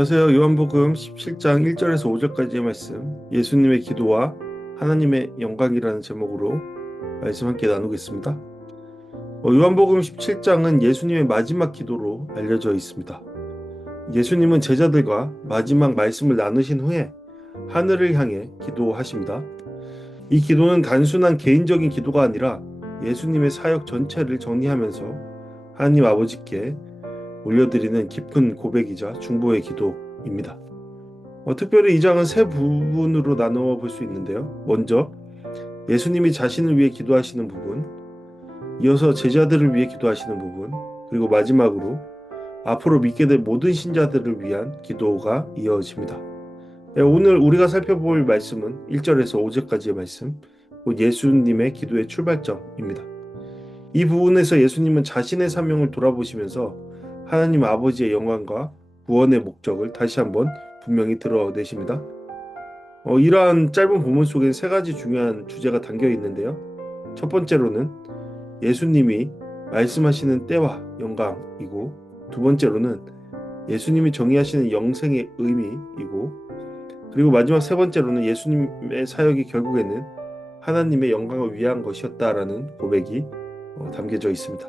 안녕하세요. 요한복음 17장 1절에서 5절까지의 말씀, 예수님의 기도와 하나님의 영광이라는 제목으로 말씀 함께 나누겠습니다. 요한복음 17장은 예수님의 마지막 기도로 알려져 있습니다. 예수님은 제자들과 마지막 말씀을 나누신 후에 하늘을 향해 기도하십니다. 이 기도는 단순한 개인적인 기도가 아니라 예수님의 사역 전체를 정리하면서 하나님 아버지께 올려드리는 깊은 고백이자 중보의 기도입니다. 특별히 이 장은 세 부분으로 나누어 볼 수 있는데요. 먼저 예수님이 자신을 위해 기도하시는 부분, 이어서 제자들을 위해 기도하시는 부분, 그리고 마지막으로 앞으로 믿게 될 모든 신자들을 위한 기도가 이어집니다. 오늘 우리가 살펴볼 말씀은 1절에서 5절까지의 말씀, 곧 예수님의 기도의 출발점입니다. 이 부분에서 예수님은 자신의 사명을 돌아보시면서 하나님 아버지의 영광과 구원의 목적을 다시 한번 분명히 드러내십니다. 이러한 짧은 본문 속엔 세 가지 중요한 주제가 담겨 있는데요. 첫 번째로는 예수님이 말씀하시는 때와 영광이고, 두 번째로는 예수님이 정의하시는 영생의 의미이고, 그리고 마지막 세 번째로는 예수님의 사역이 결국에는 하나님의 영광을 위한 것이었다라는 고백이 담겨져 있습니다.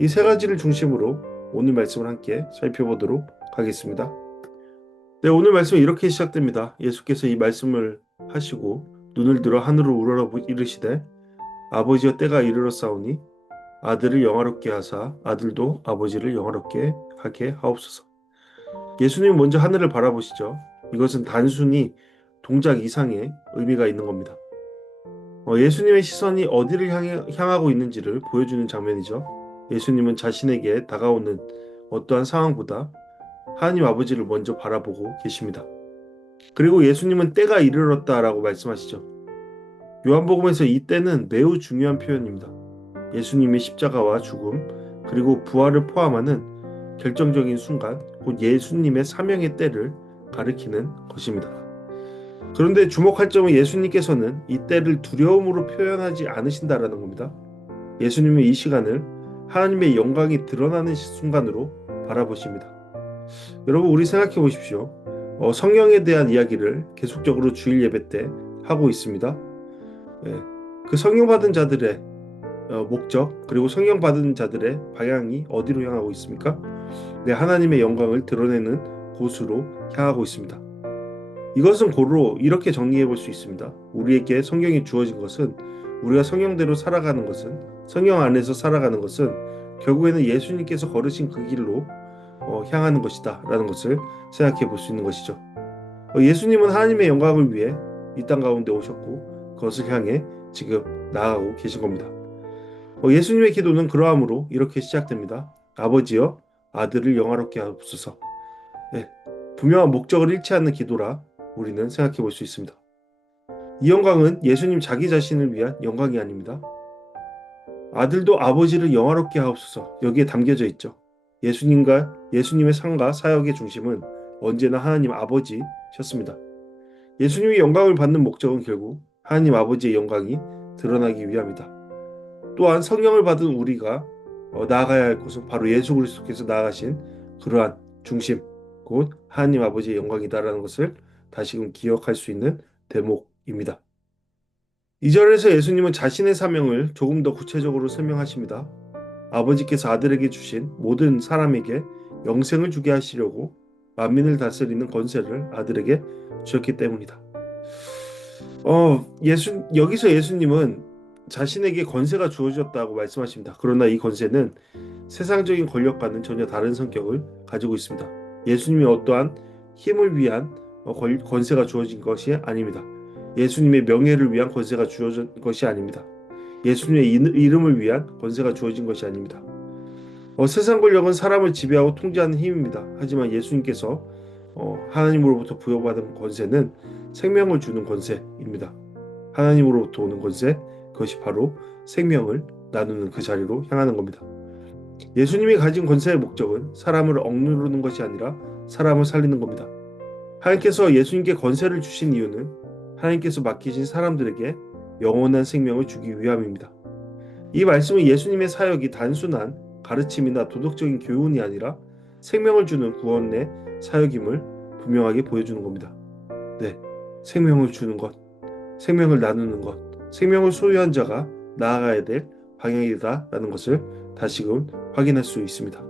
이 세 가지를 중심으로 오늘 말씀을 함께 살펴보도록 하겠습니다. 네, 오늘 말씀은 이렇게 시작됩니다. 예수께서 이 말씀을 하시고 눈을 들어 하늘을 우러러 이르시되 아버지여 때가 이르렀사오니 아들을 영화롭게 하사 아들도 아버지를 영화롭게 하게 하옵소서. 예수님은 먼저 하늘을 바라보시죠. 이것은 단순히 동작 이상의 의미가 있는 겁니다. 예수님의 시선이 어디를 향하고 있는지를 보여주는 장면이죠. 예수님은 자신에게 다가오는 어떠한 상황보다 하나님 아버지를 먼저 바라보고 계십니다. 그리고 예수님은 때가 이르렀다라고 말씀하시죠. 요한복음에서 이 때는 매우 중요한 표현입니다. 예수님의 십자가와 죽음 그리고 부활을 포함하는 결정적인 순간, 곧 예수님의 사명의 때를 가리키는 것입니다. 그런데 주목할 점은 예수님께서는 이 때를 두려움으로 표현하지 않으신다라는 겁니다. 예수님은 이 시간을 하나님의 영광이 드러나는 순간으로 바라보십니다. 여러분, 우리 생각해 보십시오. 성령에 대한 이야기를 계속적으로 주일 예배 때 하고 있습니다. 그 성령 받은 자들의 목적, 그리고 성령 받은 자들의 방향이 어디로 향하고 있습니까? 하나님의 영광을 드러내는 곳으로 향하고 있습니다. 이것은 고로 이렇게 정리해 볼 수 있습니다. 우리에게 성경이 주어진 것은, 우리가 성령대로 살아가는 것은, 성령 안에서 살아가는 것은 결국에는 예수님께서 걸으신 그 길로 향하는 것이다 라는 것을 생각해 볼 수 있는 것이죠. 예수님은 하나님의 영광을 위해 이 땅 가운데 오셨고 그것을 향해 지금 나아가고 계신 겁니다. 예수님의 기도는 그러함으로 이렇게 시작됩니다. 아버지여 아들을 영화롭게 하옵소서. 분명한 목적을 잃지 않는 기도라 우리는 생각해 볼 수 있습니다. 이 영광은 예수님 자기 자신을 위한 영광이 아닙니다. 아들도 아버지를 영화롭게 하옵소서, 여기에 담겨져 있죠. 예수님의 삶과 사역의 중심은 언제나 하나님 아버지셨습니다. 예수님이 영광을 받는 목적은 결국 하나님 아버지의 영광이 드러나기 위함이다. 또한 성령을 받은 우리가 나아가야 할 곳은 바로 예수 그리스도께서 나아가신 그러한 중심, 곧 하나님 아버지의 영광이다라는 것을 다시금 기억할 수 있는 대목입니다. 2절에서 예수님은 자신의 사명을 조금 더 구체적으로 설명하십니다. 아버지께서 아들에게 주신 모든 사람에게 영생을 주게 하시려고 만민을 다스리는 권세를 아들에게 주셨기 때문이다. 여기서 예수님은 자신에게 권세가 주어졌다고 말씀하십니다. 그러나 이 권세는 세상적인 권력과는 전혀 다른 성격을 가지고 있습니다. 예수님이 어떠한 힘을 위한 권세가 주어진 것이 아닙니다. 예수님의 명예를 위한 권세가 주어진 것이 아닙니다. 예수님의 이름을 위한 권세가 주어진 것이 아닙니다. 세상 권력은 사람을 지배하고 통제하는 힘입니다. 하지만 예수님께서 하나님으로부터 부여받은 권세는 생명을 주는 권세입니다. 하나님으로부터 오는 권세, 그것이 바로 생명을 나누는 그 자리로 향하는 겁니다. 예수님이 가진 권세의 목적은 사람을 억누르는 것이 아니라 사람을 살리는 겁니다. 하나님께서 예수님께 권세를 주신 이유는 하나님께서 맡기신 사람들에게 영원한 생명을 주기 위함입니다. 이 말씀은 예수님의 사역이 단순한 가르침이나 도덕적인 교훈이 아니라 생명을 주는 구원의 사역임을 분명하게 보여주는 겁니다. 네, 생명을 주는 것, 생명을 나누는 것, 생명을 소유한 자가 나아가야 될 방향이다라는 것을 다시금 확인할 수 있습니다.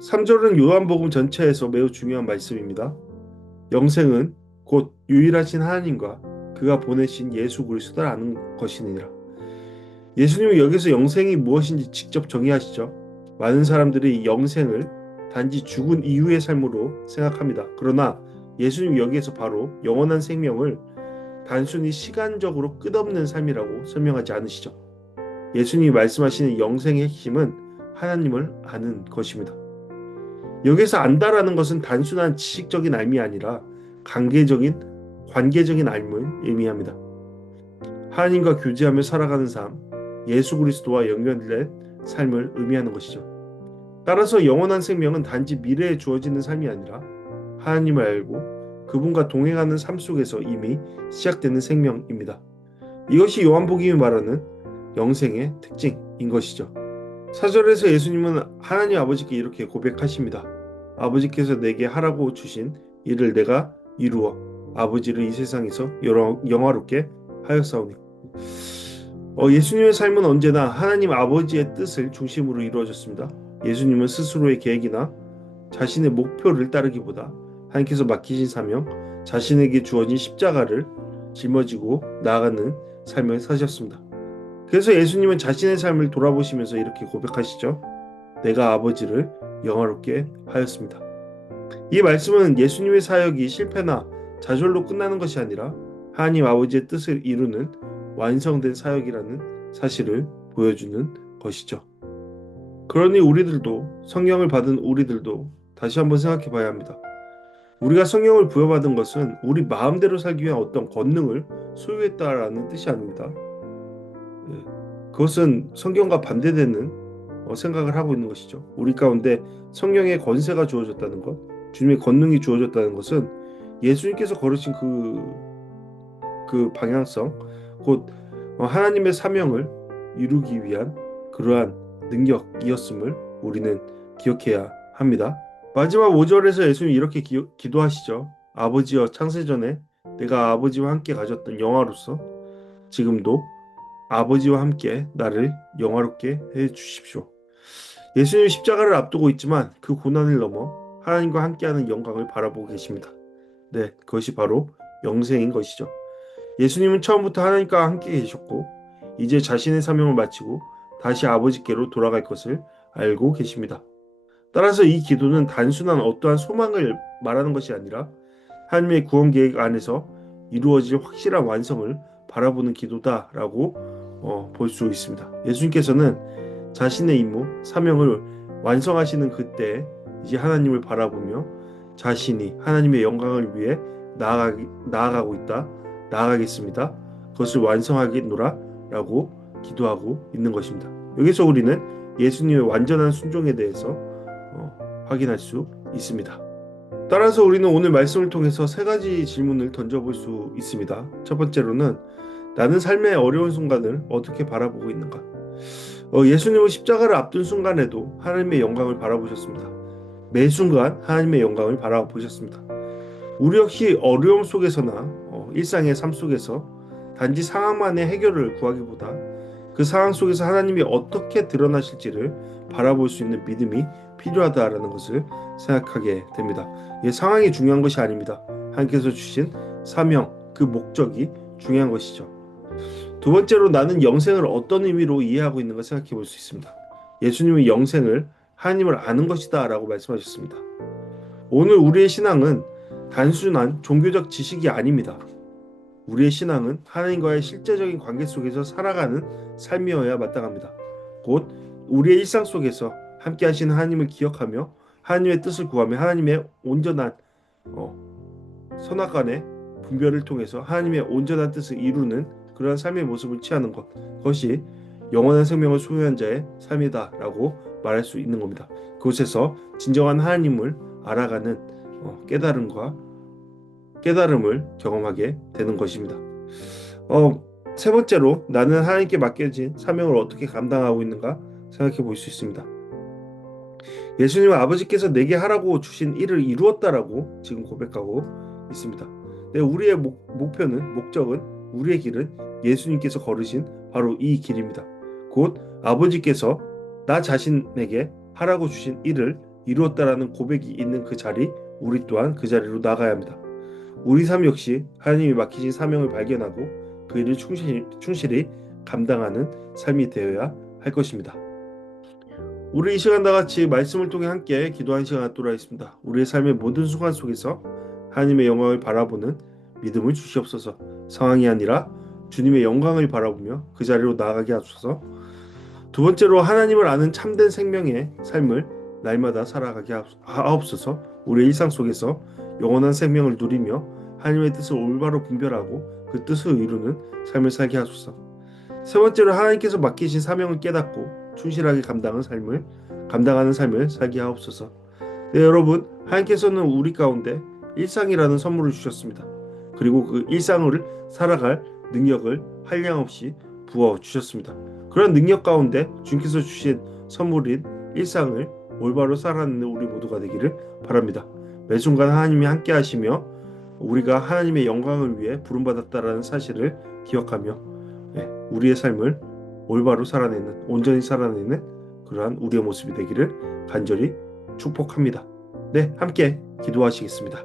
3절은 요한복음 전체에서 매우 중요한 말씀입니다. 영생은 곧 유일하신 하나님과 그가 보내신 예수 그리스도를 아는 것이니라. 예수님은 여기서 영생이 무엇인지 직접 정의하시죠. 많은 사람들이 영생을 단지 죽은 이후의 삶으로 생각합니다. 그러나 예수님 여기에서 바로 영원한 생명을 단순히 시간적으로 끝없는 삶이라고 설명하지 않으시죠. 예수님이 말씀하시는 영생의 핵심은 하나님을 아는 것입니다. 여기서 안다라는 것은 단순한 지식적인 알미 아니라 관계적인 알을 의미합니다. 하나님과 교제하며 살아가는 삶, 예수 그리스도와 연결된 삶을 의미하는 것이죠. 따라서 영원한 생명은 단지 미래에 주어지는 삶이 아니라 하나님을 알고 그분과 동행하는 삶 속에서 이미 시작되는 생명입니다. 이것이 요한복음이 말하는 영생의 특징인 것이죠. 4절에서 예수님은 하나님 아버지께 이렇게 고백하십니다. 아버지께서 내게 하라고 주신 일을 내가 이루어 아버지를 이 세상에서 영화롭게 하였사오니. 예수님의 삶은 언제나 하나님 아버지의 뜻을 중심으로 이루어졌습니다. 예수님은 스스로의 계획이나 자신의 목표를 따르기보다 하나님께서 맡기신 사명, 자신에게 주어진 십자가를 짊어지고 나아가는 삶을 사셨습니다. 그래서 예수님은 자신의 삶을 돌아보시면서 이렇게 고백하시죠. 내가 아버지를 영화롭게 하였습니다. 이 말씀은 예수님의 사역이 실패나 좌절로 끝나는 것이 아니라 하나님 아버지의 뜻을 이루는 완성된 사역이라는 사실을 보여주는 것이죠. 그러니 우리들도, 성령을 받은 우리들도 다시 한번 생각해 봐야 합니다. 우리가 성령을 부여받은 것은 우리 마음대로 살기 위한 어떤 권능을 소유했다라는 뜻이 아닙니다. 그것은 성경과 반대되는 생각을 하고 있는 것이죠. 우리 가운데 성령의 권세가 주어졌다는 것, 주님의 권능이 주어졌다는 것은 예수님께서 걸으신 그 방향성, 곧 하나님의 사명을 이루기 위한 그러한 능력이었음을 우리는 기억해야 합니다. 마지막 5절에서 예수님이 이렇게 기도하시죠. 아버지여, 창세전에 내가 아버지와 함께 가졌던 영화로서 지금도 아버지와 함께 나를 영화롭게 해주십시오. 예수님이 십자가를 앞두고 있지만 그 고난을 넘어 하나님과 함께하는 영광을 바라보고 계십니다. 네, 그것이 바로 영생인 것이죠. 예수님은 처음부터 하나님과 함께 계셨고 이제 자신의 사명을 마치고 다시 아버지께로 돌아갈 것을 알고 계십니다. 따라서 이 기도는 단순한 어떠한 소망을 말하는 것이 아니라 하나님의 구원 계획 안에서 이루어질 확실한 완성을 바라보는 기도다라고 볼 수 있습니다. 예수님께서는 자신의 임무, 사명을 완성하시는 그때 이제 하나님을 바라보며 자신이 하나님의 영광을 위해 나아가겠습니다. 그것을 완성하겠노라 라고 기도하고 있는 것입니다. 여기서 우리는 예수님의 완전한 순종에 대해서 확인할 수 있습니다. 따라서 우리는 오늘 말씀을 통해서 세 가지 질문을 던져볼 수 있습니다. 첫 번째로는 나는 삶의 어려운 순간을 어떻게 바라보고 있는가? 예수님은 십자가를 앞둔 순간에도 하나님의 영광을 바라보셨습니다. 매 순간 하나님의 영광을 바라보셨습니다. 우리 역시 어려움 속에서나 일상의 삶 속에서 단지 상황만의 해결을 구하기보다 그 상황 속에서 하나님이 어떻게 드러나실지를 바라볼 수 있는 믿음이 필요하다라는 것을 생각하게 됩니다. 상황이 중요한 것이 아닙니다. 하나님께서 주신 사명, 그 목적이 중요한 것이죠. 두 번째로 나는 영생을 어떤 의미로 이해하고 있는가 생각해 볼 수 있습니다. 예수님은 영생을 하나님을 아는 것이다 라고 말씀하셨습니다. 오늘 우리의 신앙은 단순한 종교적 지식이 아닙니다. 우리의 신앙은 하나님과의 실제적인 관계 속에서 살아가는 삶이어야 마땅합니다. 곧 우리의 일상 속에서 함께 하시는 하나님을 기억하며 하나님의 뜻을 구하며 하나님의 온전한 선악간의 분별을 통해서 하나님의 온전한 뜻을 이루는 그러한 삶의 모습을 취하는 것, 그것이 영원한 생명을 소유한 자의 삶이다라고 말할 수 있는 겁니다. 그곳에서 진정한 하나님을 알아가는 깨달음을 경험하게 되는 것입니다. 세 번째로 나는 하나님께 맡겨진 사명을 어떻게 감당하고 있는가 생각해 볼 수 있습니다. 예수님은 아버지께서 내게 하라고 주신 일을 이루었다라고 지금 고백하고 있습니다. 네, 우리의 목표는, 목적은, 우리의 길은 예수님께서 걸으신 바로 이 길입니다. 곧 아버지께서 나 자신에게 하라고 주신 일을 이루었다라는 고백이 있는 그 자리, 우리 또한 그 자리로 나가야 합니다. 우리 삶 역시 하나님이 맡기신 사명을 발견하고 그 일을 충실히 감당하는 삶이 되어야 할 것입니다. 우리 이 시간 다 같이 말씀을 통해 함께 기도하는 시간 갖도록 하겠습니다. 우리의 삶의 모든 순간 속에서 하나님의 영광을 바라보는 믿음을 주시옵소서. 상황이 아니라 주님의 영광을 바라보며 그 자리로 나아가게 하소서. 두 번째로 하나님을 아는 참된 생명의 삶을 날마다 살아가게 하옵소서. 우리의 일상 속에서 영원한 생명을 누리며 하나님의 뜻을 올바로 분별하고 그 뜻을 이루는 삶을 살게 하소서. 세 번째로 하나님께서 맡기신 사명을 깨닫고 충실하게 감당하는 삶을 살게 하옵소서. 네, 여러분, 하나님께서는 우리 가운데 일상이라는 선물을 주셨습니다. 그리고 그 일상을 살아갈 능력을 한량없이 부어 주셨습니다. 그런 능력 가운데 주님께서 주신 선물인 일상을 올바로 살아내는 우리 모두가 되기를 바랍니다. 매 순간 하나님이 함께 하시며 우리가 하나님의 영광을 위해 부름받았다라는 사실을 기억하며 우리의 삶을 올바로 살아내는, 온전히 살아내는 그러한 우리의 모습이 되기를 간절히 축복합니다. 네, 함께 기도하시겠습니다.